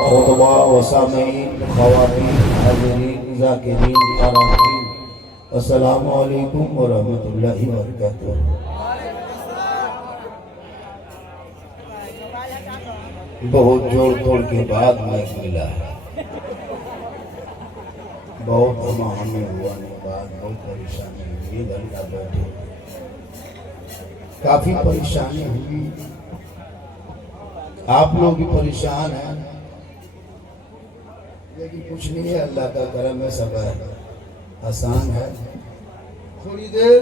खुतबा व सामीन ख़वातीन हाज़िरीन ज़ाकिरीन अराकीन अस्सलामु अलैकुम व रहमतुल्लाहि व बरकातुहू। बहुत जोड़ तोड़ के बाद माइक मिला है, बहुत हमें हुआ के बाद बहुत परेशानी हुई, घंटा बैठे काफी परेशानी हुई। आप लोग भी परेशान हैं, लेकिन कुछ नहीं है, अल्लाह का करम है, सब है, आसान है। थोड़ी देर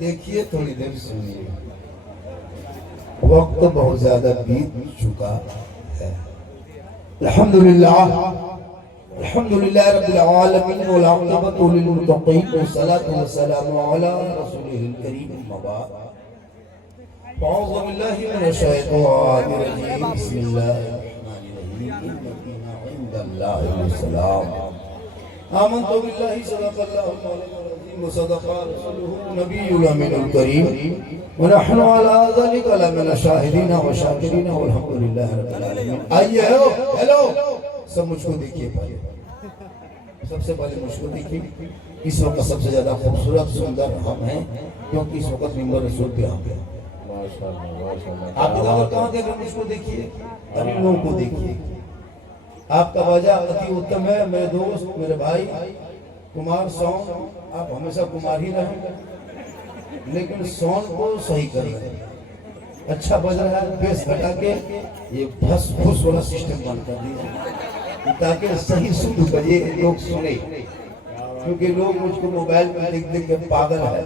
देखिए, थोड़ी देर सुनिए। वक्त बहुत ज्यादा बीत चुका है। अल्हम्दुलिल्लाह अल्हम्दुलिल्लाह रब्बिल आलमीन वल आक़िबतु लिल मुत्तक़ीन वस्सलातु वस्सलामु अला रसूलिल करीम अम्मा बाद। अऊज़ु बिल्लाहि मिनश शैतानिर रजीम। बिस्मिल्लाहिर रहमानिर रहीम। इन्ना इंदल्लाहिस सलाम। आमन्तु बिल्लाहि सदक़ल्लाहुल मौलाना अज़ीम व सदक़ा रसूलुहु नबियुल अमीनुल करीम व नहनु अला ज़ालिका लमिन शाहिदीन व शाकिरीन वल्हम्दुलिल्लाहि रब्बिल आलमीन। आइए, हेलो सब मुझको देखिए, पहले सबसे पहले मुझको देखिए। इस वक्त सबसे ज्यादा खूबसूरत सुंदर हम हैं, क्योंकि इस वक्त मिंबर रसूल पे हम हैं। आप इधर कहाँ देख रहे हैं? मुझको देखिए, अभी लोगों को देखिए। आपका वजह अति उत्तम है, मेरे दोस्त, मेरे भाई कुमार सौन। आप हमेशा कुमार ही रहे, लेकिन सौन को सही कर रहे हैं, अच्छा बज रहा है। बेस घटा के ये फस फुस वाला सिस्टम बंद कर दिया, ताकि सही शुद्ध बजे, लोग सुने। क्योंकि लोग मुझको मोबाइल में देख देख के पागल है,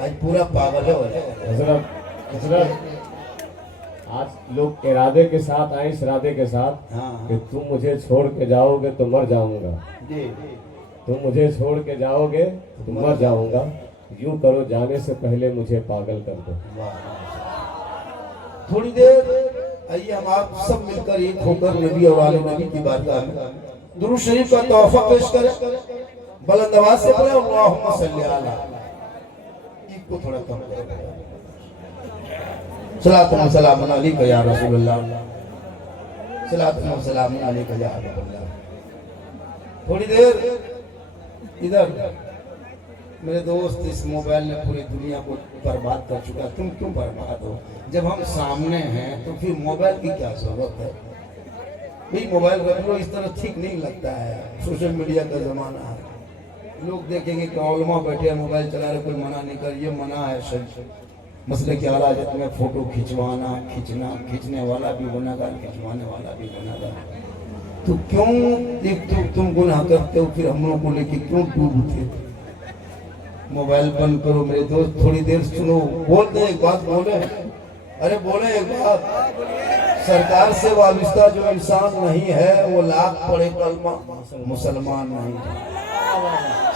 आज पूरा पागल है। आज लोग इरादे के साथ आए, इस इरादे के साथ कि तुम मुझे छोड़ के जाओगे तो मर जाऊंगा, तुम मुझे छोड़ के जाओगे तो मर जाऊंगा, यूं करो जाने से पहले मुझे पागल कर दो। थोड़ी देर आइए हम आप सब मिलकर एक होकर नबी और आले नबी की बारगाह में दुरूद शरीफ का तोहफा पेश करें। बुलंद आवाज से पढ़े अल्लाहुम्मा सल्ली अला। को थोड़ा कम करें। सलातो व सलाम अलैका या रसूलल्लाह, सलातो व सलाम अलैका या हबीबल्लाह। थोड़ी देर इधर मेरे दोस्त, इस मोबाइल ने पूरी दुनिया को बर्बाद कर चुका। तुम क्यों बर्बाद हो? जब हम सामने हैं तो फिर मोबाइल की क्या जरूरत है? भाई मोबाइल रख लो, इस तरह ठीक नहीं लगता है। सोशल मीडिया का जमाना है, लोग देखेंगे कि उलमा बैठे हैं मोबाइल चला रहे, कोई मना नहीं कर, ये मना है। मसले की हालत में फोटो खिंचवाना, खींचने वाला भी गुनाहगार, खिंचवाने वाला भी गुनाहगार। तो क्यों एक तो तुम गुनाह करते हो, फिर हम लोगों को लेके क्यों डूबते? मोबाइल बंद करो मेरे दोस्त, थोड़ी देर सुनो। बोलते एक बात बोले, अरे बोले एक बात। सरकार से वाबिस्ता जो इंसान नहीं है वो लाख पढ़े कलमा मुसलमान नहीं है।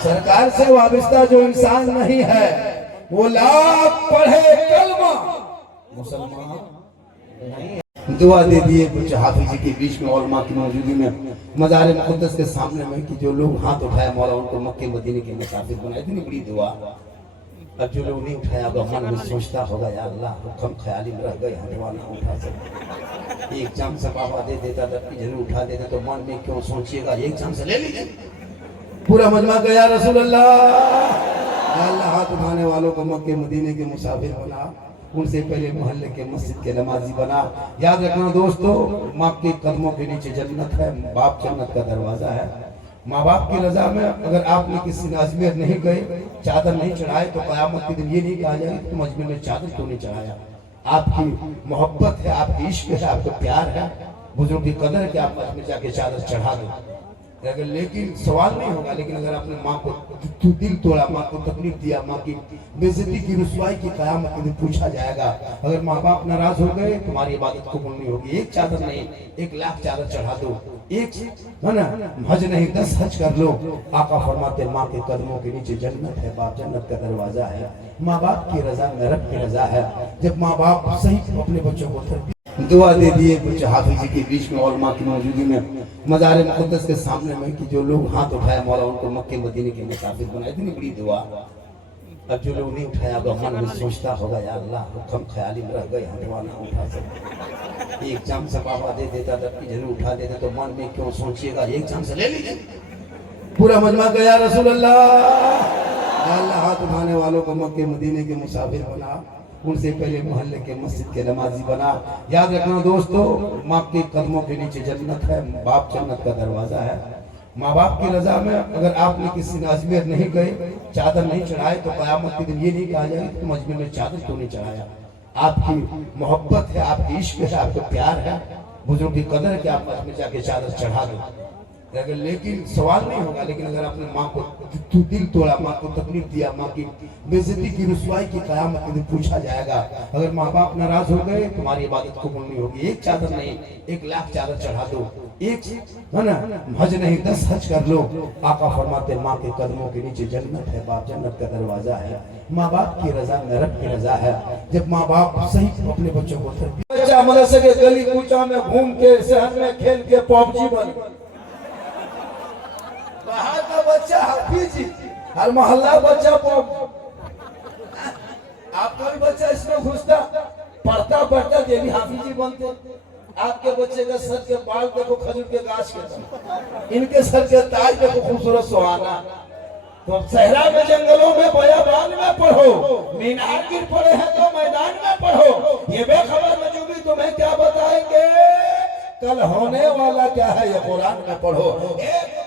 सरकार से वाबिस्ता जो इंसान नहीं है वो लाख पढ़े कलमा मुसलमान नहीं है। दुआ दे दिए कुछ हाफिज जी के बीच में, उलमा की मौजूदगी में, मज़ार मुक़द्दस के सामने में, कि जो लोग हाथ उठाए मौला उनको मक्के मदीने के मुसाफिर बनाए। इतनी बड़ी दुआ। अब जो लोग नहीं उठाया होगा मन में सोचता होगा, या अल्लाह हुक्म ख्याली में रह गए, हटवा ना उठा सकते। एक जाम से बाबा दे देता, तब जरूर उठा देता, तो मन में क्यों सोचिएगा, एक जाम से ले लीजिए। पूरा मजमा गया रसूल अल्लाह, हाथ उठाने वालों को मक्के मदीने के मुसाफिर बना, उनसे पहले मोहल्ले के मस्जिद के नमाजी बना। याद रखना दोस्तों, माँ के कदमों के नीचे जन्नत है, बाप जन्नत का दरवाजा है। माँ बाप की रजा में अगर आपने किसी ने अजमेर नहीं गए, चादर नहीं चढ़ाए, तो क़यामत के दिन ये नहीं कहा जाएगा तुम अजमेर में चादर क्यों नहीं चढ़ाया। आपकी मोहब्बत है, आपकी इश्क है, आपका प्यार है, बुजुर्ग की कदर है कि आप अजमेर जाके चादर चढ़ा दो। अगर लेकिन सवाल नहीं होगा, लेकिन अगर आपने माँ को दिल तोड़ा, माँ को तकलीफ दिया, माँ की बेइज्जती की, रुसवाई की, क़यामत के दिन पूछा जाएगा। अगर माँ बाप नाराज हो गए, तुम्हारी इबादत कबूल नहीं होगी। एक चादर नहीं, 1 लाख चादर चढ़ा दो, एक है ना, हज नहीं 10 हज कर लो। आका फरमाते माँ के कदमों के नीचे जन्नत है, बाप जन्नत का दरवाजा है। माँ बाप की रजा में रब की रजा है। जब माँ बाप सही अपने बच्चों को दुआ दे दिए कुछ हाफिज जी के बीच में, उलमा की मौजूदगी में, मज़ार मुक़द्दस के सामने में, कि जो लोग हाथ उठाए मौला उनको मक्के मदीने के मुसाफिर बनाए। इतनी बड़ी दुआ। अब जो लोग नहीं उठाया होगा मन में सोचता होगा, या अल्लाह हुक्म ख्याली में रह गए, हटवा ना उठा सकते। एक चम्मच बाबा दे देता तब की जरूर उठा देते तो मन में क्यों सोचिएगा, एक चम्मच ले लीजिए। पूरा मजमा गया रसूल अल्लाह। अल्लाह हाथ उठाने वालों को मक्के मदीने के मुसाफिर बना, उनसे पहले मोहल्ले के मस्जिद के नमाजी बना। याद रखना दोस्तों, माँ के कदमों के नीचे जन्नत है, बाप जन्नत का दरवाजा है। माँ बाप की रजा में अगर आपने किसी ने अजमेर नहीं गए, चादर नहीं चढ़ाए, तो कयामत के दिन ये नहीं कहा जाएगा तुम अजमेर में चादर क्यों नहीं चढ़ाया। आपकी मोहब्बत है, आपकी इश्क है, आपका प्यार है, बुजुर्ग की कदर है कि आप अजमेर जाके चादर चढ़ा दो। अगर लेकिन सवाल नहीं होगा, लेकिन अगर आपने माँ को दिल तोड़ा, माँ को तकलीफ दिया, माँ की बेइज्जती की, रुसवाई की, कयामत के दिन पूछा जाएगा। अगर माँ बाप नाराज हो गए, तुम्हारी इबादत कबूल नहीं होगी। एक चादर नहीं, 1 लाख चादर चढ़ा दो, एक है ना, हज नहीं 10 हज कर लो। आका फरमाते माँ के कदमों के नीचे जन्नत है, बाप जन्नत का दरवाजा है। माँ बाप की रजा में रब की रजा है। जब माँ बाप सही अपने बच्चों को बच्चा मदरसे के गली कूचा में घूम के, शहर में खेल के पबजी बन, बाहर का बच्चा हाफिज, हर मोहल्ला बच्चा आपका भी बच्चा इसमें घुसता, पढ़ता पढ़ता ये भी हाफिजी बनते। आपके बच्चे का सर के बाल देखो खजूर के गाछ के तरह, इनके सर के ताज देखो खूबसूरत सुहाना। तो सहरा में, जंगलों में, बयाबान में पढ़ो, मीनार गिर पड़े हैं तो मैदान में पढ़ो। ये बेखबर मजूबी तुम्हें क्या बताएंगे, कल होने वाला क्या है ये कुरान में पढ़ो। एक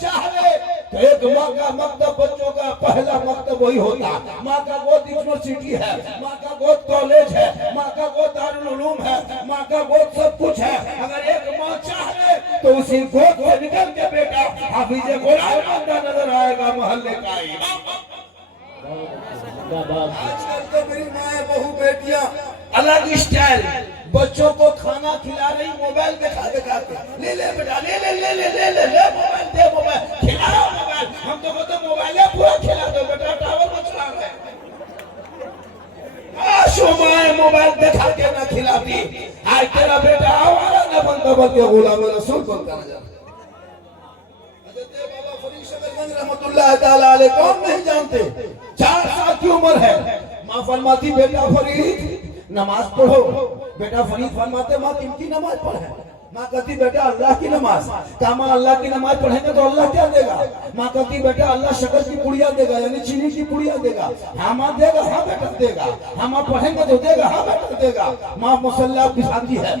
चाहे तो एक माँ का मकतब बच्चों का पहला मकतब वही होता। माँ का गोद यूनिवर्सिटी है, माँ का गोद कॉलेज है, माँ का गोद दारुल उलूम है, माँ का गोद सब कुछ है। अगर एक माँ चाहे तो उसी गोद से निकल के बेटा हाफिज कुरान बनता नजर आएगा मोहल्ले का ही। आजकल तो मेरी माँ बहू बेटियां अलग स्टाइल, बच्चों को खाना खिला रही, मोबाइल दिखा दिखा के, ले ले बेटा, ले ले ले ले ले ले ले मोबाइल दे, मोबाइल खिलाओ मोबाइल। हम तो कहते मोबाइल पूरा खिला दो बेटा, टावर में चला रहे। माए मोबाइल दिखा के ना खिलाती, आज तेरा बेटा आवारा न बनता बल्कि गुलाम रसूल बनता नजर। बाबा फरीद शकरगंज रहमतुल्लाह ताला अलैह कौन नहीं जानते, 4 साल की उम्र है। माँ फरमाती बेटा फरीद नमाज पढ़ो। बेटा फरीद फरमाते माँ किनकी नमाज पढ़े। माँ कहती बेटा अल्लाह की नमाज। कहा माँ अल्लाह की नमाज पढ़ेंगे तो अल्लाह क्या देगा। माँ कहती बेटा अल्लाह शक्कर की पुड़िया देगा, यानी चीनी की पुड़िया देगा। हाँ माँ देगा, हाँ बेटा देगा। हाँ माँ पढ़ेंगे तो देगा, हाँ बेटा देगा। माँ मुसल्ला बिछाती है,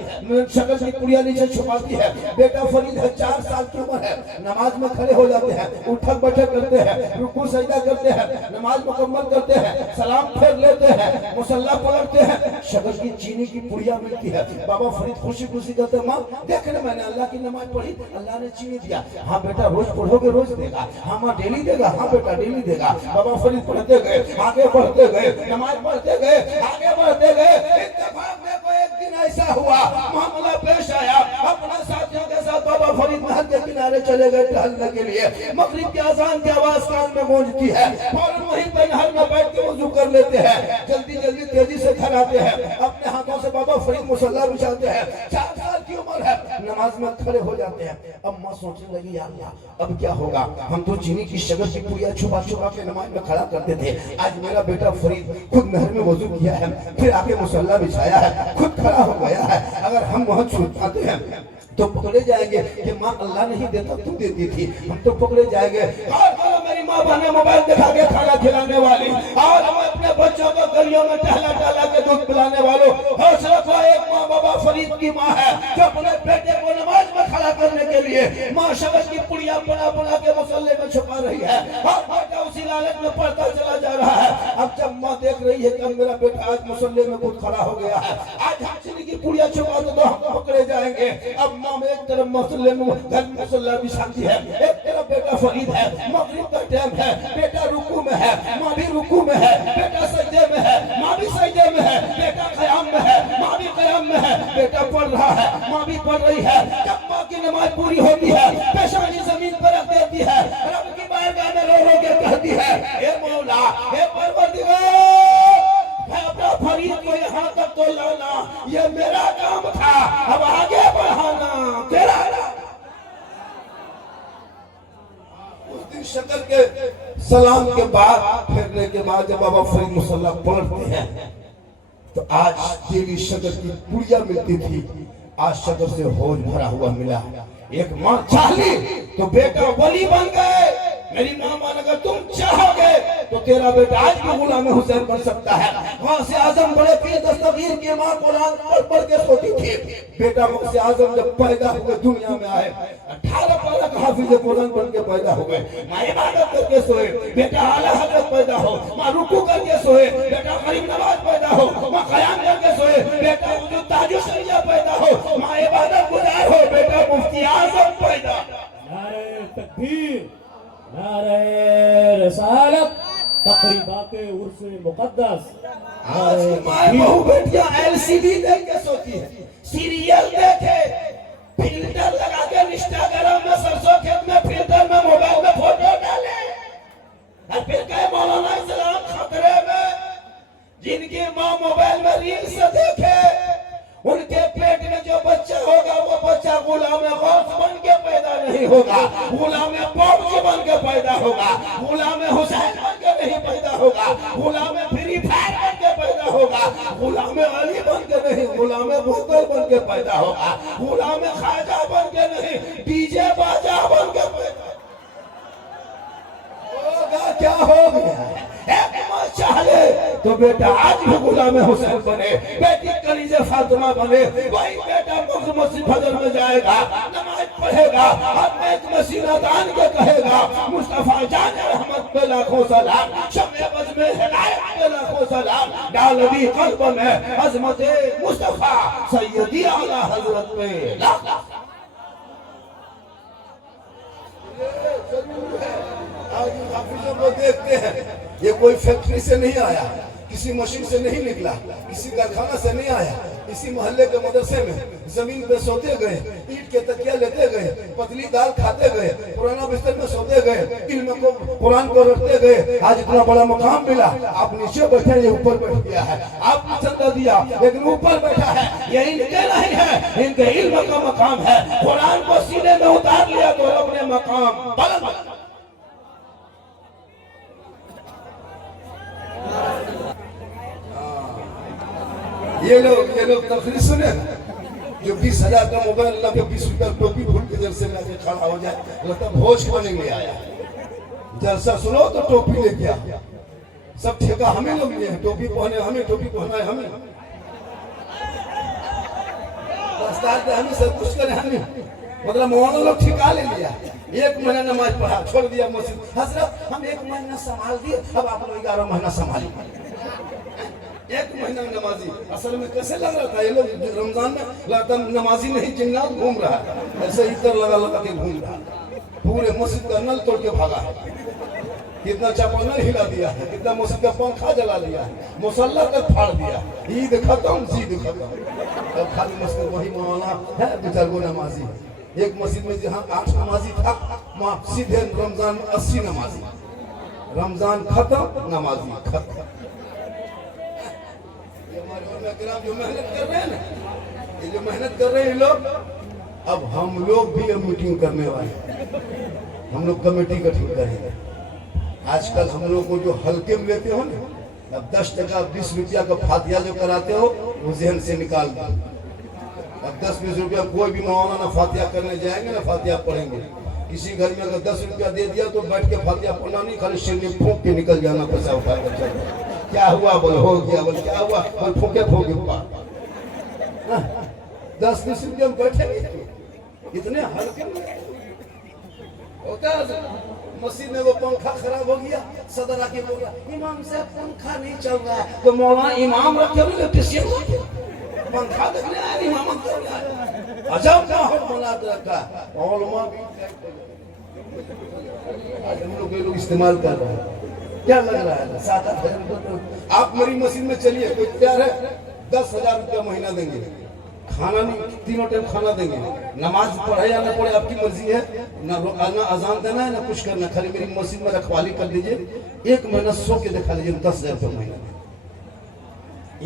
शक्कर की पुड़िया नीचे छुपाती है। बेटा फरीद है, 4 साल की उम्र है, नमाज में खड़े हो जाते हैं, उठक बैठक करते हैं, रुकू सजदा करते हैं, नमाज मुकम्मल करते हैं, सलाम फेर लेते हैं, मुसल्ला पलटते हैं, शक्कर की चीनी की पुड़िया मिलती है। बाबा फरीद खुशी खुशी कहते माँ देखने मैंने अल्लाह की नमाज पढ़ी, अल्लाह ने चीनी दिया। हाँ बेटा रोज पढ़ोगे रोज देगा। हाँ माँ डेली देगा। हाँ बेटा डेली देगा। बाबा फरीद पढ़ते गए, आगे बढ़ते गए, नमाज पढ़ते गए, आगे बढ़ते गए। इत्तेफाक में कोई एक दिन ऐसा हुआ, मामला पेश आया, अपने साथियों के साथ बाबा फरीद नहर के किनारे चले गए टहलने के लिए। मगरिब की अजान की आवाज कान में गूंजती है, फौरन वहीं पर नहर में बैठ के वुजू कर लेते हैं। जल्दी जल्दी तेजी से घर आते हैं, अपने हाथों से बाबा फरीद मुसल्ला बिछाते हैं। 4 साल की उम्र है, नमाज में खड़े हो जाते हैं। अब माँ सोचने लगी या अल्लाह अब क्या होगा, हम तो चीनी की शक्कर की पुड़िया छुपा छुपा के नमाज में खड़ा करते थे, आज मेरा बेटा फरीद खुद नहर में वजू किया है, फिर आके मुसल्ला बिछाया है, खुद खड़ा हो गया है। अगर हम वहाँ छूट पाते हैं तो पकड़े जाएंगे कि माँ अल्लाह नहीं देता तू देती थी, हम तो पकड़े जाएंगे। और मेरी माँ बहने मोबाइल दिखा के खाना खिलाने वाली, और हम अपने बच्चों को गलियों में टहला टहला के दूध पिलाने वालों। हौसला को एक माँ बाबा फरीद की माँ है जो अपने बेटे को नमाज में खड़ा करने के लिए माँ शक्कर की पुड़िया बना बना के मुसल्ले में छुपा रही है, और बेटा उसी लालच में पढ़ता चला जा रहा है। अब जब माँ देख रही है कि मेरा बेटा आज मुसल्ले में खुद खड़ा हो गया है, आज चीनी की पुड़िया छुपा दो तो हम पकड़े जाएंगे। अब माँ एक तरफ मुसल्ले में घर मुसल्ला बिछाती है, एक तरफ बेटा फरीद है, मगरिब का टाइम है, बेटा रुकू में है, माँ भी रुकू में है, बेटा सजदे में है, माँ भी सजदे में है, बेटा क़याम में है, माँ भी क़याम में है, बेटा पढ़ रहा है, माँ भी पढ़ रही है। जब माँ की नमाज पूरी होती है, पेशानी जमीन पर रख देती है, रब की बारगाह में रो रो के कहती है, हे मौला, हे परवरदिगार, अपना फरीद को यहाँ तक तो लाना ये मेरा काम था, अब आगे बढ़ाना तेरा। उस दिन शक्कर के सलाम के बाद फेरने के बाद जब बाबा फरीद मुसल्ला पलटते हैं तो आज तेरी शक्कर की पुड़िया मिलती थी, आज शक्कर से हौज भरा हुआ मिला। एक माँ चाह ली तो बेटा वली बन गए। मेरी माँ मान अगर तुम चाहोगे तो तेरा बेटा आज भी गुलाम हुसैन बन सकता है। वहां से आजम बड़े पीर दस्तगीर की माँ कुरान पढ़ के सोती थी। बेटा वहां से आजम जब पैदा हुए दुनिया में आए, 18 पारा का हाफिज कुरान बन के पैदा हो गए। माँ इबादत करके सोए, बेटा आला हजरत पैदा हो। माँ रुकू करके सोए, बेटा गरीब नवाज पैदा हो। माँ कयाम करके सोए, बेटा ताजु शरिया पैदा हो। माँ इबादत गुजार हो, बेटा मुफ्ती आजम पैदा। नारे तकबीर, नारे रसालत, तकरीबाते उर्स मुकद्दस। आज की माँ बहू बेटियां एलसीडी देख के सोती है, सीरियल देखे, फिल्टर लगा के इंस्टाग्राम में सरसों खेत में फिल्टर में मोबाइल में फोटो डाले और फिर कहे मौलाना इस्लाम खतरे में। जिनकी माँ मोबाइल में रील्स देखे, उनके पेट में जो बच्चा होगा वो बच्चा गुलाम गौस बन के पैदा नहीं होगा, गुलाम पौजी बन के पैदा होगा, गुलाम हुसैन बन के नहीं पैदा होगा, गुलाम फ्री फायर बन के पैदा होगा, गुलाम अली बन के नहीं, गुलाम मुगल बन के पैदा होगा, गुलाम ख्वाजा बन के नहीं, डीजे बाजा बन के पैदा होगा। क्या हो गया? एक माँ चाहे तो बेटा आज भी गुलाम हुसैन बने, बेटी कलीजे फातिमा बने। वही बेटा मस्जिद फजर में जाएगा, नमाज पढ़ेगा, एक मसीना दान के कहेगा मुस्तफा जान रहमत पे लाखों सलाम, शमे बज में हिदायत पे लाखों सलाम, डालवी कल्ब में अजमत मुस्तफा सैयदी आला हजरत पे लाख। आज हाफिजों को देखते हैं, ये कोई फैक्ट्री से नहीं आया, किसी मशीन से नहीं निकला, किसी कारखाना से नहीं आया, इसी मोहल्ले के मदरसे में जमीन पे सोते गए, ईंट के तकिया लेते गए, पतली दाल खाते गए, पुराना बिस्तर में सोते गए, इल्म को कुरान को रखते गए। आज इतना बड़ा मुकाम मिला, आप नीचे बैठे, ये ऊपर बैठ गया है। आपने चंदा दिया लेकिन ऊपर बैठा है, ये इनके नहीं है, इनके इल्म का मकाम है। कुरान को सीने में उतार लिया तो अपने मकाम बुलंद। ये लोग तकरीर सुने, जो 20,000 का मोबाइल ला के 20 रुपया टोपी भूल के जलसे में आके खड़ा हो जाए, लगता भोज बने ले आया। जलसा सुनो तो टोपी लेके आ, सब ठेका हमें लोग लिए हैं, टोपी पहने हमें, टोपी पहना है हमें, दस्तार पे हमें, सब कुछ करे हमें। मतलब मौलाना लोग ठिका ले लिया। 1 महीना नमाज पढ़ा, छोड़ दिया मस्जिद। हजरत हम 1 महीना संभाल दिए, अब आप लोग 11 महीना संभालिए। 1 महीना नमाजी, असल में कैसे लग रहा था? ये लोग रमजान में लगता नमाजी नहीं जिन्नात घूम रहा है, ऐसे इधर लगा के घूम रहा है। पूरे मस्जिद का नल तोड़ के भागा है, कितना चापानल हिला दिया है, कितना मस्जिद का पंखा जला दिया है, मुसल्ला तक फाड़ दिया। ईद खत्म, जीद खत्म, अब खाली मस्जिद वही मौलाना है, 2-4 नमाजी। एक मस्जिद में जहाँ 8 नमाजी था, वहाँ सीधे रमजान में 80 नमाजी। रमजान खत्म, नमाजी खत्म। जो मेहनत कर रहे हैं ना, ये जो मेहनत कर रहे हैं लोग, अब हम लोग भी अब मीटिंग करने वाले हैं। हम लोग कमेटी गठित करेंगे। आजकल हम लोग को जो हल्के में लेते हो ना, अब 10 टका 20 रुपया का फातिया जो कराते हो वो जहन से निकाल दो। अब 10-20 रुपया कोई भी मौलाना फातिया करने जाएंगे ना, फातिया पढ़ेंगे। किसी घर में अगर 10 रुपया दे दिया तो बैठ के फातिया पढ़ना नहीं, खाली सिर में फूंक के निकल जाना, पैसा उठा कर। क्या हुआ बोल, हो गया बोल, क्या हुआ बोल, फूके 10-20 रुपये में बैठे, इतने हल्के में होता है। मस्जिद में वो पंखा खराब हो गया, सदर आके बोल रहा इमाम साहब पंखा नहीं चल रहा है, तो मौलाना इमाम रखे हुए किसी पंखा देखने आया, इमाम अजब का हो बना रखा। आज हम लोग इस्तेमाल कर रहे हैं, क्या लग रहा है? 7-8 हजार। आप मेरी मस्जिद में चलिए, कोई तैयार है? 10,000 रुपया महीना देंगे, खाना नहीं, 3 टाइम खाना देंगे, नमाज पढ़े या ना पढ़े आपकी मर्जी है, ना अजान देना है ना कुछ करना, खाली मेरी मस्जिद में रखवाली कर लीजिए। 1 महीना सो के दिखा लीजिए, 10,000 रुपया महीना।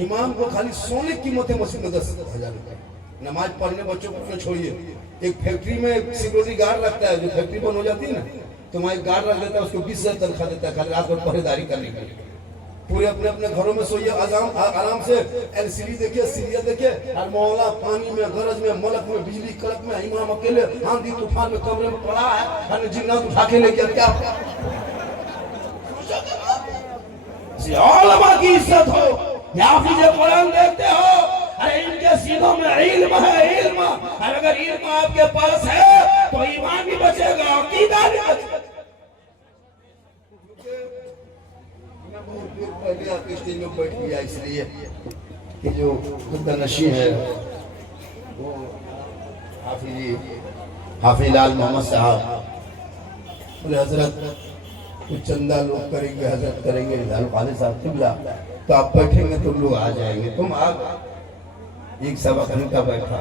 इमाम को खाली सोने की कीमत है मस्जिद में 10,000 रुपया। नमाज पढ़ने बच्चों को छोड़िए। एक फैक्ट्री में सिक्योरिटी गार्ड रखता है, जो फैक्ट्री बंद हो जाती है ना, तो वहाँ एक गार्ड रख देता है, उसको 20,000 तनख्वाह देता है, खाली रात भर पहरेदारी करने के लिए। पूरे अपने अपने घरों में सोइए, आराम से एलसीडी देखिए, सीरियल देखिए, और मौला पानी में, गरज में, मलक में, बिजली कड़क में, इमाम अकेले आंधी तूफान में कमरे में पड़ा है, और जिन्नात उठा के लेके क्या उलमा की इज्जत हो, हाफिज़ कुरान देखते हो, अरे इनके सीनों में इल्म है, इल्म। और अगर इल्म आपके पास है तो ईमान भी बचेगा, अकीदा भी बचेगा। मैं बहुत देर पहले आपके स्टेज में बैठ गया, इसलिए कि जो खुदा नशी है वो हाफिज लाल मोहम्मद साहब बोले, हजरत कुछ चंदा लोग करेंगे, हजरत करेंगे, खालिद साहब किबला, तो आप बैठेंगे तो लोग आ जाएंगे। तुम आ एक सवा घंटा बैठा,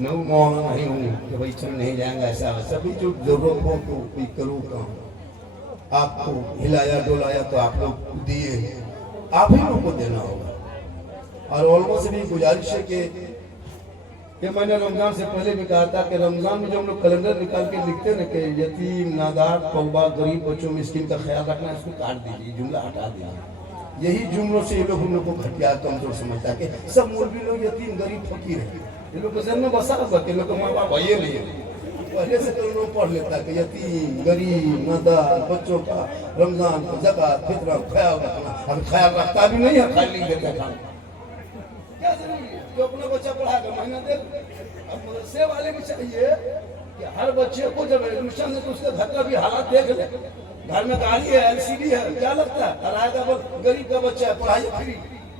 मैं मौन नहीं हूँ कि भाई चल नहीं जाएंगे, ऐसा वैसा भी जो जरूरत हो तो कोई करो काम। आपको हिलाया डोलाया तो आप लोग दिए, आप ही लोग को देना होगा। और ओलमा से भी गुजारिश है कि मैंने रमजान से पहले भी कहा था कि रमजान में जो हम लोग कैलेंडर निकाल के लिखते हैं ना कि यतीम, नादार, तौबा, गरीब बच्चों, मिस्किन का ख्याल रखना, इसको काट दीजिए, जुमला हटा दीजिए। यही जुमलों से ये लोग हम लोग को घटिया कमजोर समझता है कि सब मौलवी लोग यतीम, गरीब, फकीर है। ये लोग के जहन में बसा रखा कि लोग माँ बाप ये नहीं है, पहले से तो लोग पढ़ लेता कि यतीम, गरीब, नादार बच्चों का रमजान का ज़कात, फितरा ख्याल रखना। अब ख्याल रखता भी नहीं है, खाली देता काम क्या जरूरी है? जो अपना बच्चा पढ़ाएगा महीना दे। अब मदरसे वाले भी चाहिए कि हर बच्चे को जब एडमिशन है तो उसके घर का भी हालात देख ले। घर में गाड़ी है, एलसीडी है, क्या लगता है हराएगा? बस गरीब का बच्चा है, पढ़ाई फ्री,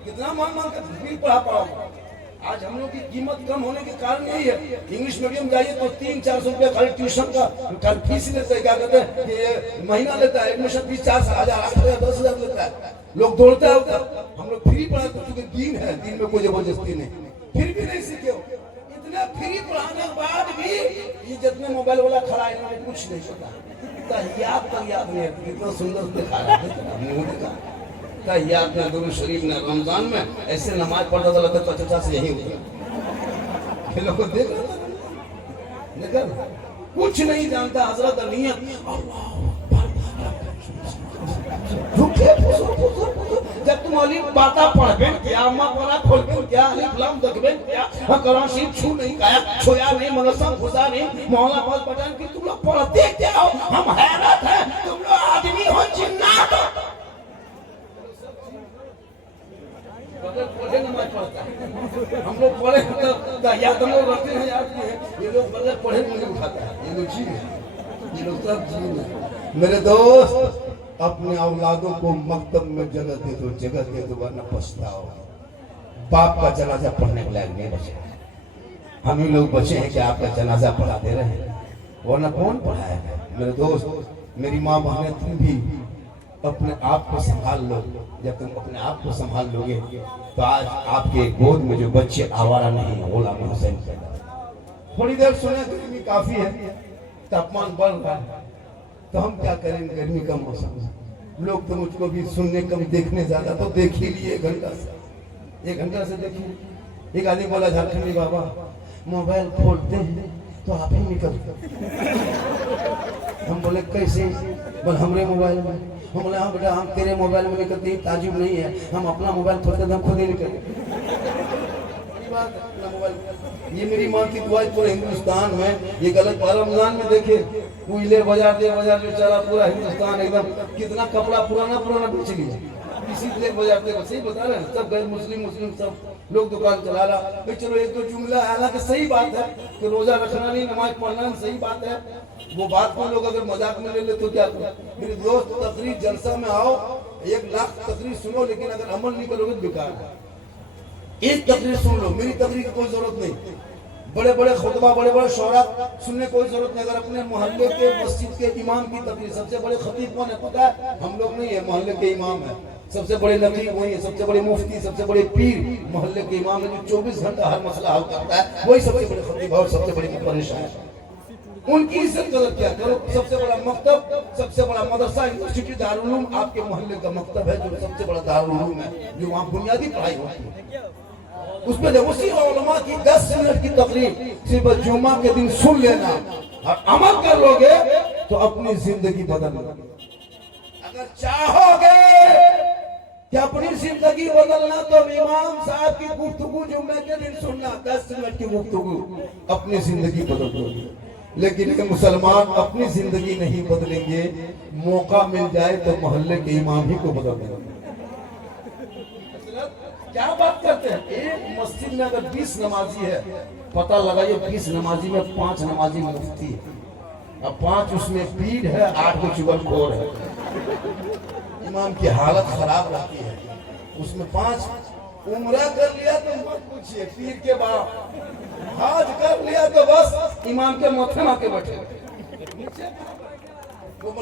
कितना मांग कर फ्री पढ़ा पाओगे? आज हम लोग की कीमत कम होने के कारण यही है। इंग्लिश मीडियम जाइए तो 300-400 रुपया खाली ट्यूशन का फीस लेते हैं, क्या कहते हैं कि महीना लेता है एडमिशन फीस, 4,000, 8,000, 10,000 लेता है। लोग दौड़ता है, हम लोग फ्री पढ़ा तो चूंकि दीन है, दीन में कोई जबरदस्ती नहीं, फिर भी नहीं सीखे हो। इतना फ्री पढ़ाने के बाद भी ये जितने मोबाइल वाला खड़ा है इन्होंने कुछ नहीं पता, याद नहीं, कितना सुंदर दिखा रहा है, याद में दुरूद शरीफ ने रमजान में ऐसे नमाज पढ़ता था, लगता चचा से यही होता। लोग देख कुछ नहीं जानता, हजरत नियत जब तुम अली बाता पढ़बे क्या, अम्मा पढ़ा खोलबे क्या, अलिफ लाम देखबे क्या, कुरान शरीफ छू नहीं काया छोया नहीं, मदरसा घुसा नहीं, मोहल्ला पास बटन की तुम लोग पढ़ते क्या हो? हम हैरत है, तुम लोग आदमी हो जिन्नात हो। पढ़े नमाज पढ़ता है, हम लोग पढ़े तो याद हम लोग रखते हैं, याद नहीं है। ये लोग बगैर पढ़े नहीं उठाता है, ये लोग जीव है, ये लोग सब जीव है। मेरे दोस्त, अपने औलादों को मकतब में जगह दे दो वरना पछताओ। बाप का जनाजा पढ़ने के लायक नहीं बचे, हम ही लोग बचे हैं कि आपका जनाजा पढ़ा दे रहे हैं, वरना कौन पढ़ाएगा? मेरे दोस्त, मेरी माँ बहनें, तुम भी अपने आप को संभाल लो। जब तुम अपने आप को संभाल लोगे तो आज आपके गोद में जो बच्चे आवारा नहीं है, गुलाम हुसैन पैदा। थोड़ी देर सुने, गर्मी काफी है, तापमान बढ़ रहा है, तो हम क्या करेंगे? गर्मी का मौसम, लोग तो मुझको भी सुनने कम, देखने ज्यादा, तो देख ही लिए 1 घंटा से देखिए। एक आदमी बोला, झारखंडी बाबा मोबाइल खोलते हैं तो आप ही निकलते। हम बोले कैसे? बोले हमरे मोबाइल में। हम बोले हाँ बेटा, हम तेरे मोबाइल में निकलते, ताजुब नहीं है, हम अपना मोबाइल खोलते तो हम खुद ही निकलते। ये मेरी माँ की दुआ पूरे हिंदुस्तान में, ये गलत रमजान में देखे कोयले बाजार बेचारा पूरा हिंदुस्तान एकदम, कितना कपड़ा पुराना बेच लिया, इसीलिए बाजार दे, सही बता रहे हैं। सब गैर मुस्लिम सब लोग दुकान चला रहा भाई। चलो एक दो जुमला, हालांकि सही बात है कि रोजा रखना नहीं, नमाज पढ़ना सही बात है, वो बात को लोग अगर मजाक में ले ले तो क्या करें? मेरे दोस्त, तकरीर जलसा में आओ, 1 लाख तकरीर सुनो, लेकिन अगर अमल नहीं करोगे तो बेकार है। एक तकरीर सुन लो, मेरी तकरीर की कोई जरूरत नहीं, बड़े बड़े खुतबा, बड़े बड़े शोरा सुनने कोई जरूरत नहीं। अगर अपने मोहल्ले के मस्जिद के इमाम की तकरीर, सबसे बड़े खतीब कौन है पता है? हम लोग नहीं है, मोहल्ले के इमाम है। सबसे बड़े नकीब वही है, सबसे बड़े मुफ्ती, सबसे बड़े पीर मोहल्ले के इमाम है, जो 24 घंटा हर मसला हल करता है, वही सबसे बड़े खतीब और सबसे बड़ी परेशान है। उनकी इज्जत कदर क्या करो। सबसे बड़ा मकतब, सबसे बड़ा मदरसा, यूनिवर्सिटी, दारुल उलूम आपके मोहल्ले का मकतब है, जो सबसे बड़ा दारुल उलूम है, जो वहाँ बुनियादी पढ़ाई होती है। उसमें जब उसी उलमा की 10 मिनट की तकरीर सिर्फ जुम्मा के दिन सुन लेना और अमल कर लोगे तो अपनी जिंदगी बदल लोगे। अगर चाहोगे कि अपनी जिंदगी बदलना तो इमाम साहब की गुफ्तगू जुम्मे के दिन सुनना, 10 मिनट की गुफ्तगू, अपनी जिंदगी बदल दोगे। लेकिन ये मुसलमान अपनी जिंदगी नहीं बदलेंगे, मौका मिल जाए तो मोहल्ले के इमाम ही को बदल देंगे। क्या बात करते हैं? एक मस्जिद में अगर 20 नमाजी है, पता लगाइए 20 नमाजी में 5 नमाजी मुफ्ती है, अब 5 उसमें पीर है, 8 को चुगलखोर है। इमाम की हालत खराब रहती है। उसमें 5 उम्रा कर लिया तो मत पूछिए, पीर के बाप हज कर लिया तो बस इमाम के माथे माथे बैठे।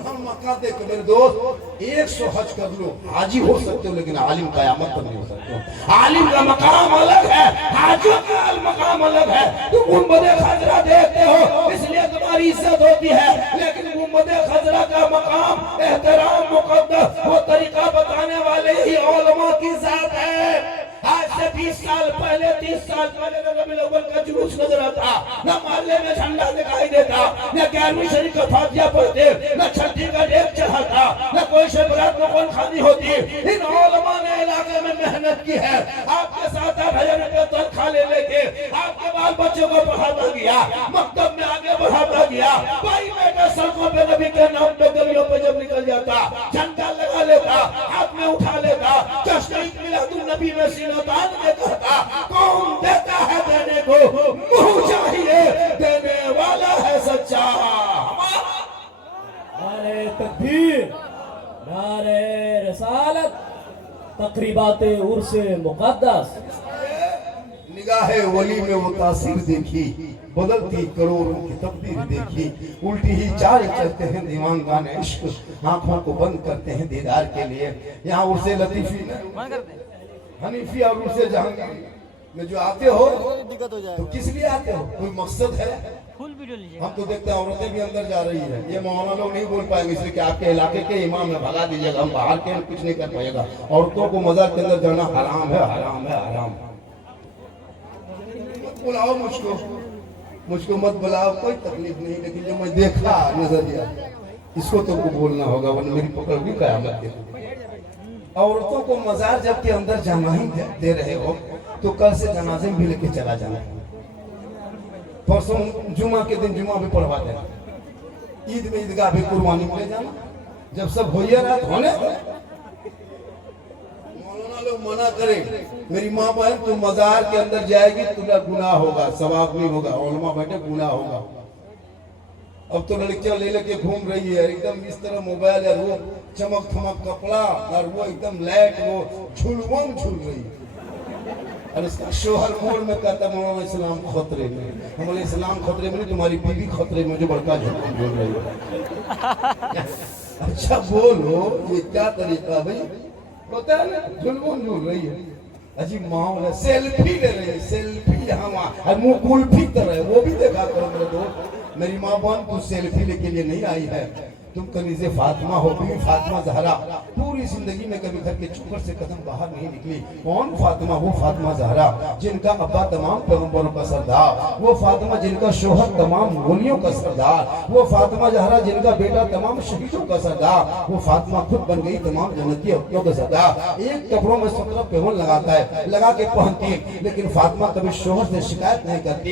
हम मक्का देख मेरे दोस्त 100 हज कर लो, हाजी हो सकते हो, लेकिन आलिम कयामत पर नहीं हो सकते हो। आलिम का मकाम अलग है, हाजी का मकाम अलग है। तुम गुंबदे खजरा देखते हो इसलिए तुम्हारी इज्जत होती है, लेकिन गुंबदे खजरा का मकाम एहतराम मुकद्दस वो तरीका बताने वाले ही उलमा की जात है। आज से 20 साल पहले 30 साल पहले रबीउल अव्वल का जुलूस नजर आता, न मोहल्ले में झंडा दिखाई देता, न 11वीं शरीफ का फातिहा पढ़ते, न छठी का डेक चढ़ाता, न कोई शबरात में कौन खानी होती। इन उलमा ने इलाके में मेहनत की है। आपके 7-8 रुपए तनख्वाह ले लेके आपके बाल बच्चों को पढ़ाता गया, मकतब में आगे बढ़ाता गया। भाई बेटा सड़कों पे नबी के नाम पे गलियों पे जब निकल जाता, झंडा लगा लेता, हाथ में उठा लेता, जश्न मिलादुन नबी में सीना तान के कहता, कौन देता है देने को, मुंह चाहिए देने वाला है सच्चा। नारे तकबीर, नारे रसालत, तकरीबाते उर्से मुक़द्दस। निगाहे वली में वो तासीर देखी, बदलती करोड़ों की तकदीर देखी। उल्टी ही चाल चलते हैं दीवानगान इश्क, आंखों को बंद करते हैं दीदार के लिए। यहाँ उसे लतीफी हनीफी और उसे जहांगीर में जो आते हो तो किस लिए आते हो? कोई मकसद है? हम तो देखते हैं औरतें भी अंदर जा रही है। ये मौलाना लोग नहीं बोल पाएंगे इसलिए कि आपके इलाके के इमाम में भगा दीजिएगा, हम बाहर के कुछ नहीं कर पाएगा। औरतों को मजार के अंदर जाना हराम है, हराम है, हराम। मत बुलाओ मुझको मत बुलाओ, कोई तकलीफ नहीं, लेकिन जब मैं देखा नजरिया इसको तुमको बोलना होगा, वरना मेरी पकड़ भी कयामत के। औरतों को मजार जब के अंदर जाना ही दे रहे हो तो कल से जनाजे भी लेके चला जाना। परसों जुमा के दिन जुमा भी पढ़वाते हैं, ईद में ईदगाह भी कुर्बानी में ले जाना। जब सब होइए रात होने मौलाना लोग मना करे, मेरी माँ बहन तू मजार के अंदर जाएगी तुझे गुनाह होगा, सवाब नहीं होगा। उलमा बैठे गुनाह होगा। अब तो लड़कियां ले लेके घूम रही है एकदम इस तरह मोबाइल है, वो चमक थमक कपड़ा और वो एकदम लाइट, वो झुलवम झूल रही है। और इसका शोहर मोड़ में कहता मौलाना इस्लाम खतरे में। हमारे इस्लाम खतरे में नहीं, तुम्हारी बीवी खतरे में जो बड़का झुलवम झूल रही है। अच्छा बोलो ये क्या तरीका भाई, पता है ना, झुलवम झूल रही है। अजीब माहौल है, सेल्फी ले रही है, सेल्फी यहाँ वहाँ, मुंह कुल्फी कर रहे, वो भी देखा करो मेरे दोस्त। मेरी माँ बहन कुछ सेल्फी लेके लिए नहीं आई है, तुम कनीज़े फातिमा हो, बीवी फातिमा ज़हरा। पूरी जिंदगी में कभी घर के चुपर से कदम बाहर नहीं निकली। कौन फातिमा? वो फातिमा ज़हरा जिनका अब्बा तमाम पैगंबरों का सरदार, वो फातिमा जिनका शोहर तमाम वलियों का सरदार, वो फातिमा ज़हरा जिनका बेटा तमाम शहीदों का सरदार, वो फातिमा खुद बन गई तमाम जन्नती औरतों का सरदार। एक कपड़ों में 17 पेवन लगाता है, लगा के पहनती है, लेकिन फातिमा कभी शोहर से शिकायत नहीं करती।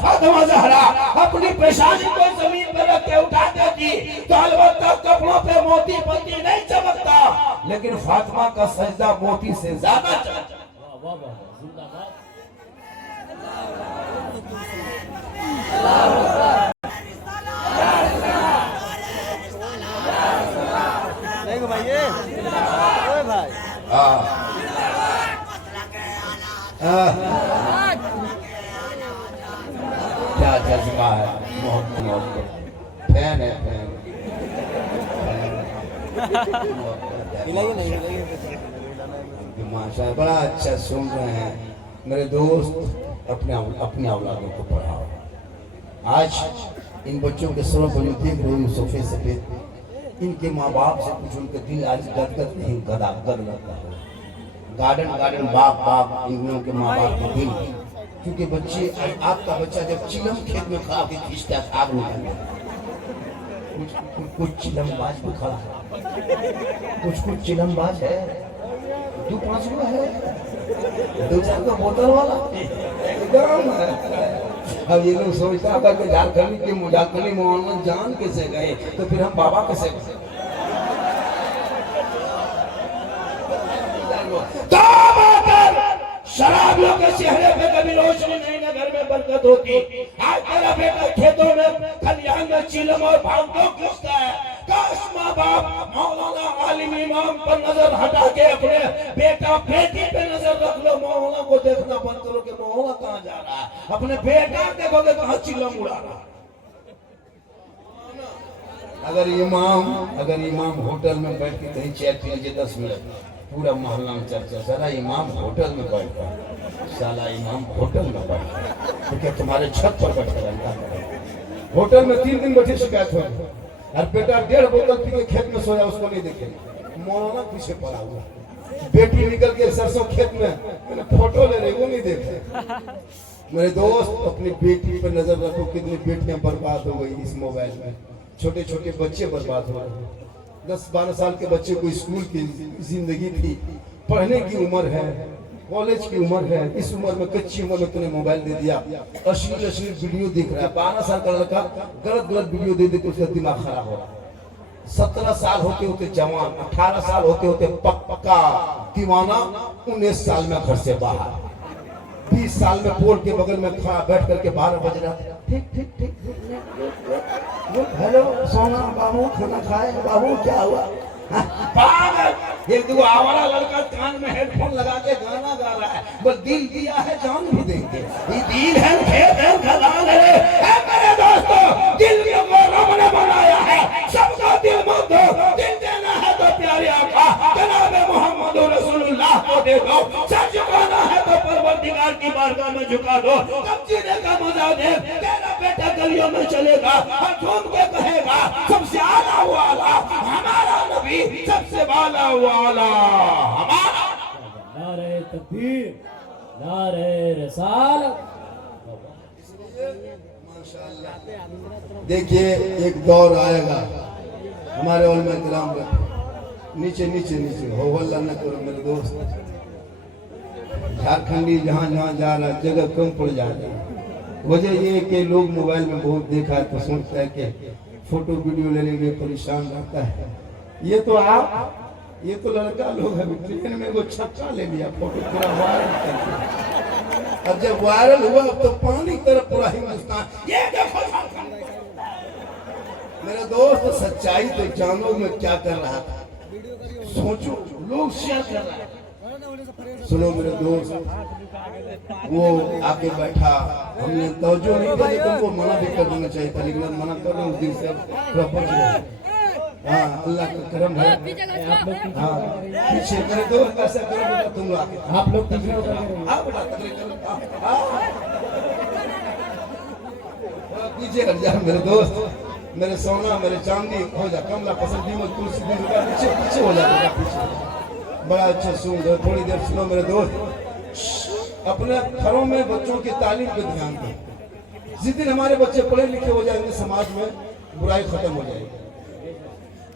फातिमा ज़हरा अपनी पेशानी को जमीन पर रख के उठा देती तो अलबत्ता कपड़ों पे मोती पत्ती नहीं चमकता, लेकिन फातिमा का सजदा मोती से ज्यादा चमकता। वाह वाह, जिंदाबाद। नहीं घुमाइए भाई। क्या जज्बा है, मोहब्बत फैन है, फैन। माशा बड़ा अच्छा सुन रहे हैं मेरे दोस्त। अपने औलादों को पढ़ाओ। आज इन बच्चों के सरों पर जो देख रहे हो सफेद सफेद, इनके माँ बाप से कुछ उनके दिल आज गदगद नहीं गद लगता है। गार्डन बाग इन लोगों के माँ बाप के दिल, क्योंकि बच्चे, आपका बच्चा जब चिलम खेत में खड़ा के खींचता है आग निकल जाता है। कुछ चिलमबाज भी खड़ा है, कुछ चिलमबाज है। तू 5 गो है 2-4 का बोतल वाला एकदम। अब ये लोग सोचता था कि झारखंडी मोहम्मद जान कैसे गए, तो फिर हम बाबा कैसे गए? शराबियों के चेहरे पे कभी रोशनी नहीं, न घर में बरकत होती। आज तेरा बेटा खेतों में खलिहान में चिलम और भागदौड़ खींचता है। काश माँ बाप मौलाना आलिम इमाम पर नजर हटा के अपने बेटा बेटी पे नजर रख लो। मौलाना को देखना बंद करो कि मौलाना कहाँ जा रहा है, अपने बेटा देखोगे कहाँ चिलम उड़ा रहा है। अगर इमाम होटल में बैठ के कहीं चाय पी लीजिए 10 मिनट, पूरा मोहल्ला में चर्चा, सारा इमाम होटल में बैठा, साला इमाम होटल में बैठा, तो क्या तुम्हारे छत पर बैठा रहता है? होटल में 3 दिन बैठे शिकायत हो, और बेटा 1.5 बोतल पी के खेत में सोया, उसको नहीं देखे, मौलाना पीछे पड़ा हुआ, बेटी निकल के सरसों खेत में फोटो ले रही, वो नहीं देखे। मेरे दोस्त, अपनी बेटी पर नजर रखो, कितनी बेटियां बर्बाद हो गई इस मोबाइल में। छोटे छोटे बच्चे बर्बाद हो गए। 10-12 साल के बच्चे को स्कूल की जिंदगी थी, पढ़ने की उम्र है, कॉलेज की उम्र है, इस उम्र में कच्ची उम्र में तूने मोबाइल दे दिया, अश्लील वीडियो देख रहा है। 12 साल का लड़का गलत वीडियो दे के उसका दिमाग खराब हो रहा है। 17 साल होते होते जवान, 18 साल होते होते पक्का दीवाना, 19 साल में घर से बाहर, 20 साल में पोल के बगल में खड़ा बैठ करके 12 बज रहा, ठीक ठीक ठीक, हेलो सोना बाबू, खाना खाए बाबू, क्या हुआ? पागल, एक दो आवारा लड़का कान में हेडफोन लगा के गाना गा रहा है, वो दिल दिया है जान भी देंगे, ये दिल है खेत है खदान है। मेरे दोस्तों, दिल को रब ने बनाया है, सबका दिल मत दो, दिल देना है तो प्यारे आका जनाबे मोहम्मद रसूलुल्लाह को दे दो, सर झुकाना है तो परवरदिगार की बारगाह में झुका दो। कब जीने का मजा दे, तेरा बेटा गलियों में चलेगा और झूम के कहेगा सबसे आला वाला हमारा नबी, सबसे वाला वाला हमारा। नारे तकबीर, नारे रिसालत। देखिए, एक दौर आएगा हमारे उलमा किराम का, नीचे नीचे नीचे हो हल्ला न करो मेरे दोस्त। झारखंडी जहाँ जहाँ जा रहा है जगह कम पड़ जा रही है। वजह ये कि लोग मोबाइल में बहुत देखा है तो सोचता है कि फोटो वीडियो लेने के लिए परेशान रहता है। ये तो लड़का लोग है, ट्रेन में वो छक्का ले लिया, फोटो पूरा वायरल कर दिया। अब जब वायरल हुआ तो पानी तरफ पूरा हिंदुस्तान, ये देखो मेरे दोस्त, सच्चाई तो जानो में क्या कर रहा था, सोचो, लोग शेयर कर रहा है। सुनो मेरे दोस्त, वो आके बैठा, हमने तवज्जो नहीं दी, लेकिन वो मना भी कर देना चाहिए था, लेकिन मना कर रहे उस दिन से बच गए। हाँ, अल्लाह का करम है। हाँ, पीछे करे तो ऐसा करो बेटा, तुम आप लोग पीछे हट जाओ मेरे दोस्त, मेरे सोना, मेरे चांदी, हो जा कमला पसंद भी मत, कुर्सी भी पीछे पीछे हो जाएगा पीछे। बड़ा अच्छा सुन, थोड़ी देर सुनो मेरे दोस्त। अपने घरों में बच्चों की तालीम पे ध्यान दें। जिस दिन हमारे बच्चे पढ़े लिखे हो जाएंगे, समाज में बुराई खत्म हो जाएगी।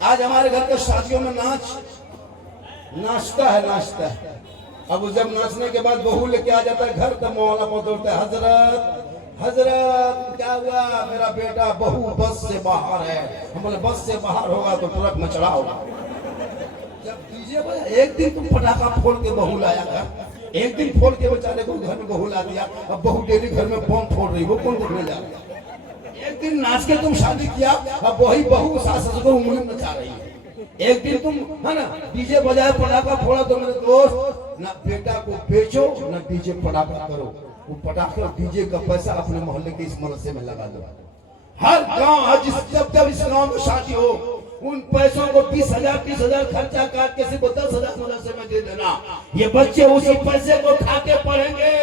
आज हमारे घर के शादियों में नाचता है। अब जब नाचने के बाद बहू लेके आ जाता है घर, तब मौलाना बोलता है, हजरत क्या हुआ, मेरा बेटा बहू बस से बाहर है। हम बोले बस से बाहर होगा तो ट्रक में चढ़ा होगा। जब डीजे बजा, एक दिन तुम पटाखा फोड़ के बहू लाया कर, एक दिन फोड़ के बेचारे को घर में बहू ला दिया, अब बहू डेली घर में बम फोड़ रही, वो कौन देखने जा रहा है? एक दिन नाच के तुम शादी किया, अब वही बहू सास ससुर को उंगली नचा रही है। एक दिन तुम है ना डीजे बजाए पटाखा फोड़ा, तो मेरे दोस्त, ना बेटा को बेचो ना डीजे पटाखा करो। वो पटाखे और डीजे का पैसा अपने मोहल्ले के इस मदरसे में लगा दो। हर गांव जब इस गांव में शादी हो, उन पैसों को 20,000 खर्चा काट के सिर्फ 10,000 मदरसे में दे देना। ये बच्चे उसी पैसे को खाते पढ़ेंगे।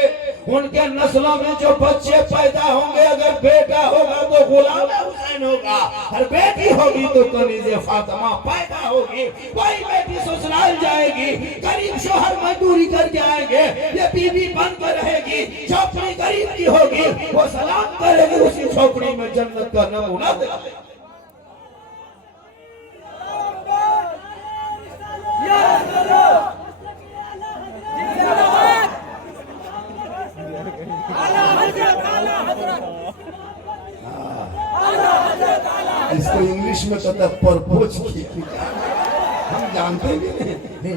उनके नस्लों में जो बच्चे पैदा होंगे, अगर बेटा होगा तो गुलाम हुसैन होगा, और बेटी होगी तो कनीज़े फातिमा पैदा होगी। वही बेटी ससुराल जाएगी, गरीब शोहर मजदूरी करके आएंगे, ये बीवी बन कर रहेगी, झोपड़ी गरीब की होगी, वो सलाम करेगी, उसी झोपड़ी में जन्नत का नमूना देगा। इसको इंग्लिश में कहता है परपोज किया। हम जानते भी नहीं।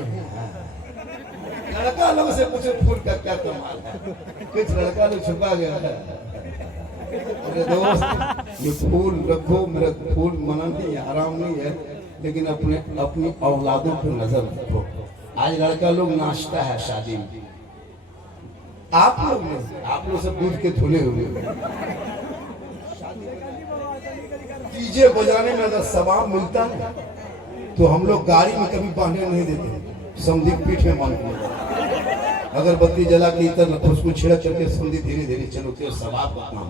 लड़का लोग से पूछो फूल का क्या कमाल है, कुछ लड़का लोग छुपा गया है। मेरे दोस्त ये फूल रखो, मेरा फूल मना नहीं है, आराम नहीं है, लेकिन अपनी औलादों पर नजर रखो। आज लड़का लोग नाचता है शादी में, आप लोग सब दूध के धुले हुए। डीजे बजाने में अगर सवाब मिलता है तो हम लोग गाड़ी में कभी बांधने नहीं देते, समधी पीठ में बांधते। अगरबत्ती जला के इतर उसको छिड़क करके समधी धीरे धीरे चलो तो सवाब का काम।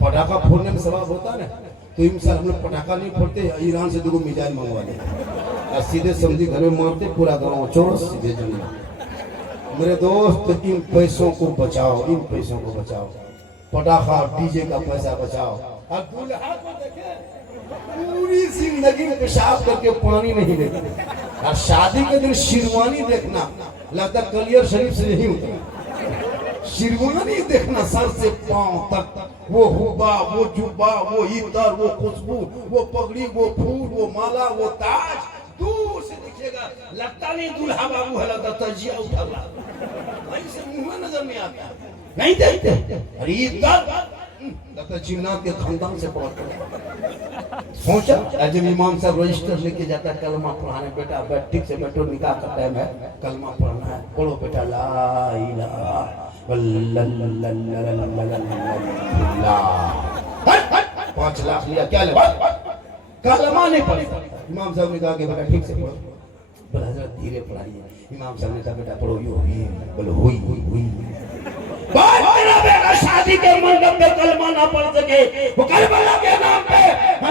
पटाखा फोड़ने में सवाब होता है ना, तो इन साल हम लोग पटाखा नहीं फोड़ते, ईरान से 2 मिसाइल मंगवा लेते और सीधे समधी घर में मारते, पूरा गाँव चोर सीधे जंगल। मेरे दोस्त इन पैसों को बचाओ, इन पैसों को बचाओ, पटाखा डीजे का पैसा बचाओ। और दूल्हा को देखे पूरी जिंदगी पेशाब करके पानी नहीं देते, और शादी के दिन शेरवानी देखना लगता कलियर शरीफ से नहीं होता। शेरवानी देखना सर से पांव तक, वो हुब्बा, वो जुब्बा, वो इतर, वो खुशबू, वो पगड़ी, वो फूल, वो माला, वो ताज, दूर से दिखेगा लगता नहीं दूल्हा बाबू है, लगता तजिया उठा रहा, से मुंह में नजर नहीं आता, नहीं देखते। अरे लगता जिन्नात के खानदान से सोचा। जब इमाम साहब रजिस्टर लेके जाता है कलमा पढ़ाने, बेटा बैठ ठीक से बैठो, निकाह का टाइम है, कलमा पढ़ना है, पढ़ो बेटा ला इलाहा इल्लल्लाह। 5 लाख लिया, क्या ले कलमा नहीं पढ़े। इमाम साहब ने कहा कि बेटा ठीक से पढ़ो, बोला हजरत धीरे पढ़ाइए। इमाम साहब ने कहा बेटा पढ़ो, यो बोलो हुई बेटा शादी के मंडप पे कलमा ना पढ़ सके, वो करबला के नाम पे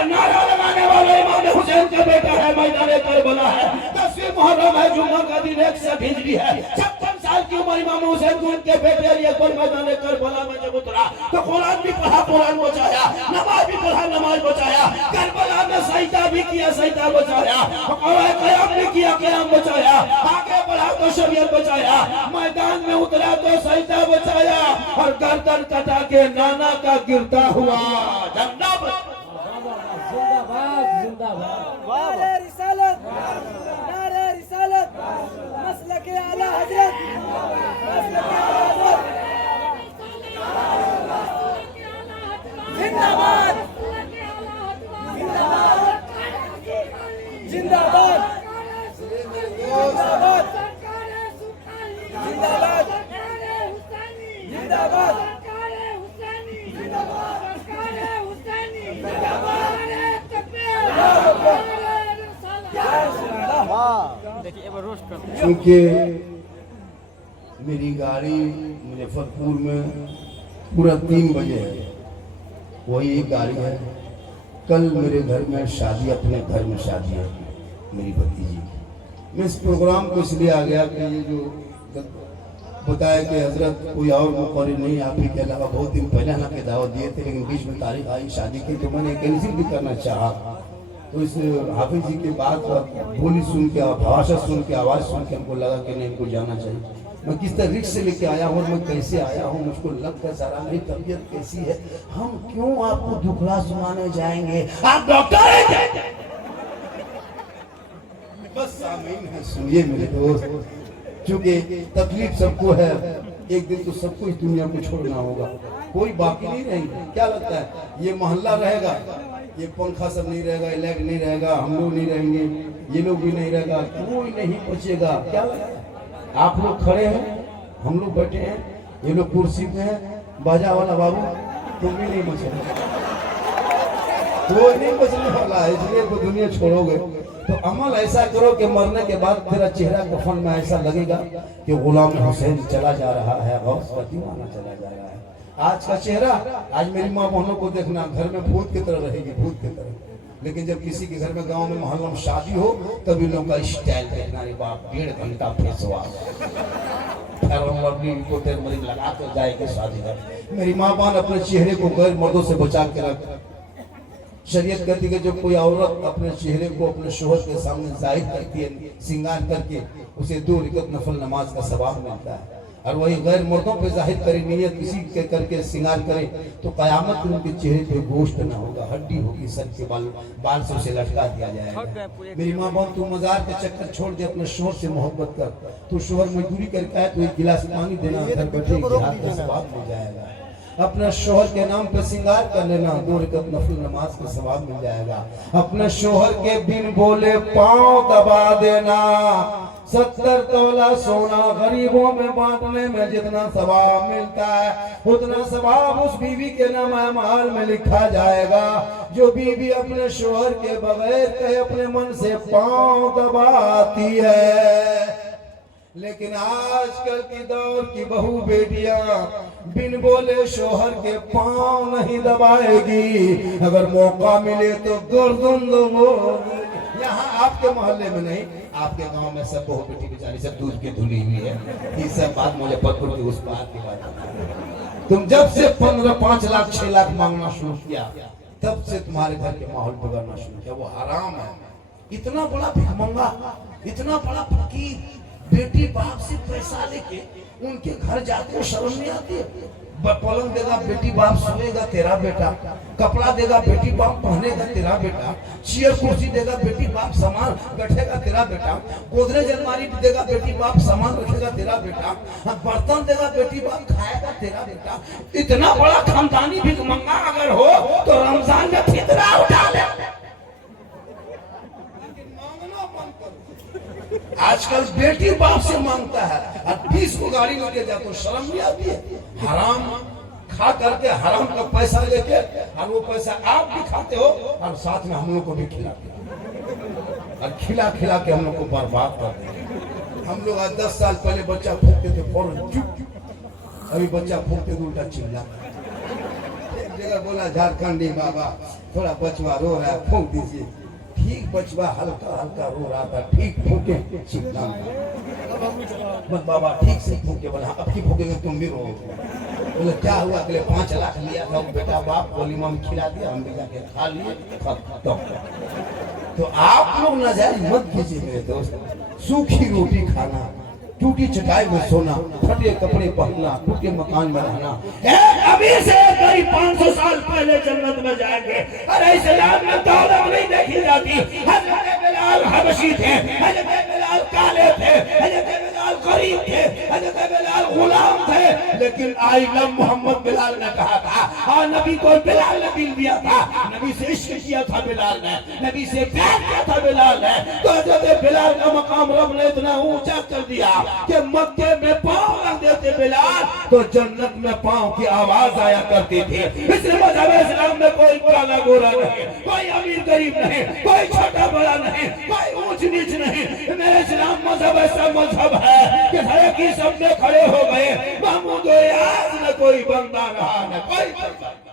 नारा लगाने वाला इमाम हुसैन का बेटा है, मैदान करबला है। 10वीं मुहर्रम है, जुम्मा का दिन 100 हिजरी है। 56 साल की उम्र इमाम हुसैन को उनके बेटे अली अकबर मैदान करबला में जब उतरा तो कुरान भी पढ़ा, कुरान बचाया, नमाज भी पढ़ा, नमाज बचाया, करबला में सजदा भी किया, सजदा बचाया, क़याम भी किया, क़याम बचाया, आगे बढ़ा तो शरीयत बचाया, मैदान में उतरा तो सजदा बचाया, और गर्दन कटा के नाना का गिरता हुआ झंडा। जिंदाबाद जिंदाबाद। नारे रिसालत, नारे रिसालत, मसलके आला हजरत, मसलके आला हजरत, जिंदाबाद जिंदाबाद जिंदाबाद जिंदाबाद जिंदाबाद जिंदाबाद क्योंकि मेरी गाड़ी मुजफ्फरपुर में पूरा 3 बजे है, वही एक गाड़ी है। कल मेरे घर में शादी, अपने घर में शादी है मेरी भतीजी की। मैं इस प्रोग्राम को इसलिए आ गया कि ये जो बताया कि हजरत कोई और मुक़र्रिर नहीं, आप ही के अलावा बहुत दिन पहले ना के दावत दिए थे, लेकिन बीच में तारीख आई शादी की तो मैंने कैंसिल भी करना चाहा। तो इस हाफिज जी की बात बोली सुन के, भाषा सुन के, आवाज़ सुन के हमको लगा कि नहीं, इनको जाना चाहिए। मैं किस तरह रिक्स से लेके आया हूँ, मैं कैसे आया हूँ, मुझको लगता सारा मेरी तबीयत कैसी है, हम क्यों आपको दुखड़ा सुनाने जाएंगे, आप डॉक्टर हैं। बस सामीन है, सुनिए मेरे दोस्त, क्योंकि तकलीफ सबको है, एक दिन तो सबको इस दुनिया को छोड़ना होगा, कोई बाकी नहीं रहेंगे। क्या लगता है ये मोहल्ला रहेगा, ये पंखा सब नहीं रहेगा, लाइट नहीं रहेगा, हम लोग नहीं रहेंगे, ये लोग भी नहीं रहेगा, कोई नहीं बचेगा। क्या लगता है आप लोग खड़े हैं, हम लोग बैठे हैं, ये लोग कुर्सी पे हैं, बाजा वाला बाबू तुम भी नहीं बचेगा, कोई नहीं बचने वाला है, इसलिए तो दुनिया छोड़ोगे। तो अमल ऐसा करो कि मरने के बाद तेरा चेहरा कफन में ऐसा लगेगा कि गुलाम हुसैन चला जा रहा है, गौस का दीवाना चला जा रहा है। आज का चेहरा, आज मेरी माँ बहनों को देखना, घर में भूत की तरह रहेगी, भूत की तरह। लेकिन जब किसी के घर में, गांव में, मोहल्ला में शादी हो, तब इन लोगों का स्टाइल देखना, रे बाप 1.5 घंटा फेसवाश को तेल मरीज लगा कर जाएगी शादी घर। मेरी माँ बहन अपने चेहरे को गैर मर्दों से बचा के रख। शरीयत कहती है जब कोई औरत अपने चेहरे को अपने शोहर के सामने जाहिर करती है, श्रृंगार करके, उसे 2 रकात नफल नमाज का सवाब मिलता है। और वही गैर मर्दों पे जाहिर करे नीयत किसी के करके श्रृंगार करे तो कयामत में उनके चेहरे पे गोश्त ना होगा, हड्डी होगी, सर के बाल से उसे लटका दिया जाएगा। मेरी माँ बहुत तू मजार के चक्कर छोड़ दे, अपने शोहर से मोहब्बत कर। तू शोहर मजदूरी करके आए तो एक गिलास पानी देना, घर बैठे हाथ का सवाब मिल जाएगा। अपना शोहर के नाम पे श्रृंगार कर लेना, 2 रकात नफल नमाज का सवाब मिल जाएगा। अपने शोहर के बिन बोले पांव दबा देना, 70 तोला सोना गरीबों में बांटने में जितना सवाब मिलता है उतना सवाब उस बीवी के नाम अमाल में लिखा जाएगा। जो बीवी अपने शोहर के बगैर कहे अपने मन से पांव दबाती है। लेकिन आजकल की दौर की बहू बेटियां बिन बोले शोहर के पांव नहीं दबाएगी, अगर मौका मिले तो गर्दन दबाएगी। यहाँ आपके मोहल्ले में नहीं, आपके गांव में सब बहू बेटी बेचारी सब दूध की धुली हुई है। ये सब बात मुजफ्फरपुर की उस बात की बात। तुम जब से 15, 5 लाख 6 लाख मांगना शुरू किया तब से तुम्हारे घर के माहौल बिगड़ना शुरू किया। वो हराम है। इतना बड़ा भिखमंगा, इतना बड़ा फकीर बेटी बाप से पैसा लेके उनके घर जाते हो, शर्म नहीं आती है? पलंग देगा बेटी बाप सोएगा तेरा बेटा, कपड़ा देगा बेटी बाप पहनेगा तेरा बेटा, चेयर कुर्सी देगा बेटी बाप सामान बैठेगा तेरा बेटा, गोदरेज अलमारी देगा बेटी बाप सामान रखेगा तेरा बेटा, बर्तन देगा बेटी बाप खाएगा तेरा बेटा। इतना बड़ा खानदानी भिखमंगा अगर हो तो रमजान में फितरा उठा ले। आजकल बेटी बाप से मांगता है और 20 को गाड़ी लेके जाते हो, शर्म नहीं आती है? हराम खा करके हराम का पैसा लेके और वो पैसा आप भी खाते हो और साथ में हम लोग को भी खिलाते हो और खिला खिला के हम लोग को बर्बाद करते हैं। हम लोग आज 10 साल पहले बच्चा फूकते थे फौरन चुप, अभी बच्चा फूकते तो उल्टा चिल्ला। एक जगह बोला झारखंडी बाबा थोड़ा बचवा रो रहा है फूक दीजिए। ठीक बचवा हल्का हल्का रो रहा था, ठीक फूके चिल्ला मत बाबा, ठीक से फूके। बोला अब की फूकेंगे तुम भी रो। बोले क्या हुआ? अगले 5 लाख लिया था बेटा बाप गोलीमा में खिला दिया, हम भी जाके खा लिए खत्म। तो आप लोग नाजायज मत कीजिए मेरे दोस्त। सूखी रोटी खाना, टूटी चटाई में सोना, फटे कपड़े पहनना, टूटे मकान में रहना, अभी से करीब 500 साल पहले जन्नत में जाएंगे। अरे इस्लाम में दौलत नहीं देखी जाती। हज़रत बिलाल हबशी थे, हज़रत बिलाल काले थे, हज़रत बिलाल गरीब थे, हज़रत बिलाल गुलाम थे, लेकिन आइला मोहम्मद बिलाल ने कहा था और नबी को बिलाल ने दिल दिया था, नबी से इश्क किया था बिलाल ने, नबी से प्यार किया था बिलाल ने। तो हज़रत बिलाल का मकाम रब ने इतना ऊंचा कर दिया कि मक्के में पांव रख देते बिलाल तो जन्नत में पांव की आवाज आया करती थी। इसलिए मजहब इस्लाम में कोई काला गोरा नहीं, कोई अमीर गरीब नहीं, कोई छोटा बड़ा नहीं, कोई ऊंच नीच नहीं। मेरे इस्लाम मजहब ऐसा मजहब है कि हर की सब में खड़े हो गए, महमूद याद न कोई बंदा रहा न कोई